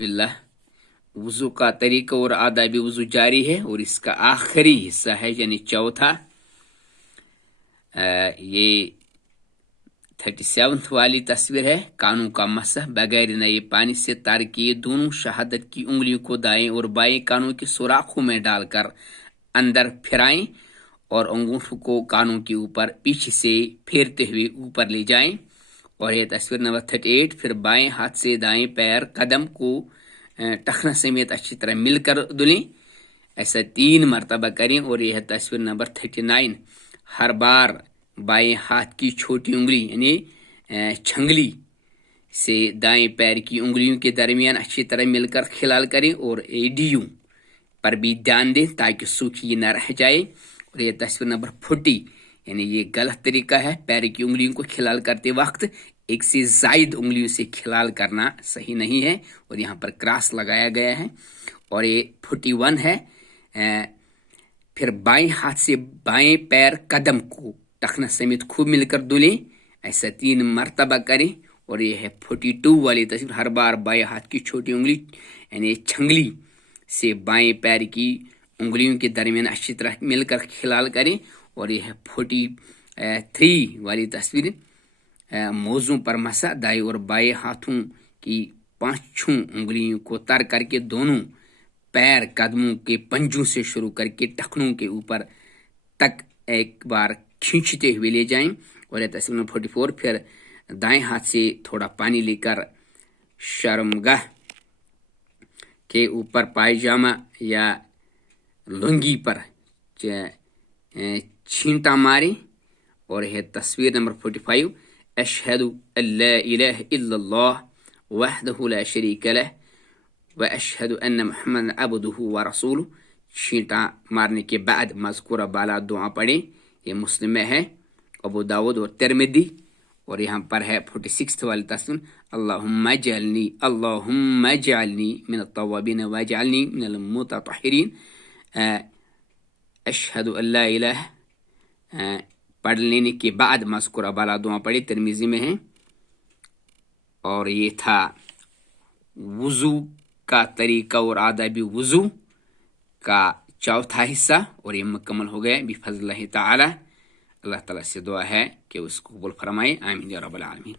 बिस्मिल्लाह। वज़ू का तरीका और आदाब वज़ू जारी है और इसका आखिरी हिस्सा है यानी चौथा। ये 37 वाली तस्वीर है। कानों का मसह बगैर नए पानी से तार किए दोनों शहादत की उंगलियों को दाएं और बाएं कानों के सुराखों में डालकर अंदर फिराएं और अंगूठों को कानों के ऊपर पीछे से फेरते हुए ऊपर ले जाएं। और ये तस्वीर नंबर 38। फिर बाएं हाथ से दाएं पैर कदम को टखना समेत अच्छी तरह मिलकर धुलें। ऐसा 3 मरतबा करें। और यह तस्वीर नंबर 39। हर बार बाएं हाथ की छोटी उंगली यानी छंगली से दाएं पैर की उंगलियों के दरमियान अच्छी तरह मिलकर खिलाल करें और एडियों पर भी ध्यान दें ताकि सूखी न रह जाए। और यह तस्वीर नंबर 40 यानी ये गलत तरीका है। पैर की उंगलियों को खिलाल करते वक्त एक से जायद उंगलियों से खिलाल करना सही नहीं है और यहाँ पर क्रॉस लगाया गया है। और ये 41 है। फिर बाएं हाथ से बाएं पैर कदम को टखना समेत खूब मिलकर धुलें। ऐसा 3 मरतबा करें। और ये है 42 वाली तस्वीर। हर बार बाएं हाथ की छोटी उंगली यानी छंगली से बाएं पैर की उंगलियों के दरमियान अच्छी तरह मिलकर खिलाल करें। और यह है 43 वाली तस्वीर। मोज़ों पर मसा दाएं और बाएं हाथों की 5 उंगलियों को तर करके दोनों पैर कदमों के पंजों से शुरू करके टखनों के ऊपर तक एक बार खींचते हुए ले जाएं। और यह तस्वीर नंबर 44। फिर दाएं हाथ से थोड़ा पानी लेकर शर्मगाह के ऊपर पायजामा या लुंगी पर छींटा मारें। और यह तस्वीर नंबर 45। अशहदु अल्ला इलाहा इल्लल्लाह वहदहु ला शरीका लह व अशहदु अन्न मुहम्मदन अब्दुहु व रसूलुहु। छींटा मारने के बाद मज़कूरा बाला दुआ पढ़ें। ये मुस्लिम में है, अबू दाऊद और तिरमिज़ी। और यहाँ पर है 46 वाली तस्वीर। अल्लाहुम्मा जअलनी मिन अत्तवाबीन व जअलनी मिनल मुततहिरीन। अशहदु अल्ला इलाहा पढ़ लेने के बाद मज़कूरा बाला दुआ पढ़े, तिरमिज़ी में है। और ये था वज़ू का तरीका और आदाबी वज़ू का चौथा हिस्सा। और ये मुकम्मल हो गया बिफज़लिल्लाहि ताला। अल्लाह ताला से दुआ है कि उसको कबूल फरमाए। आमीन या रब्बल आलमीन।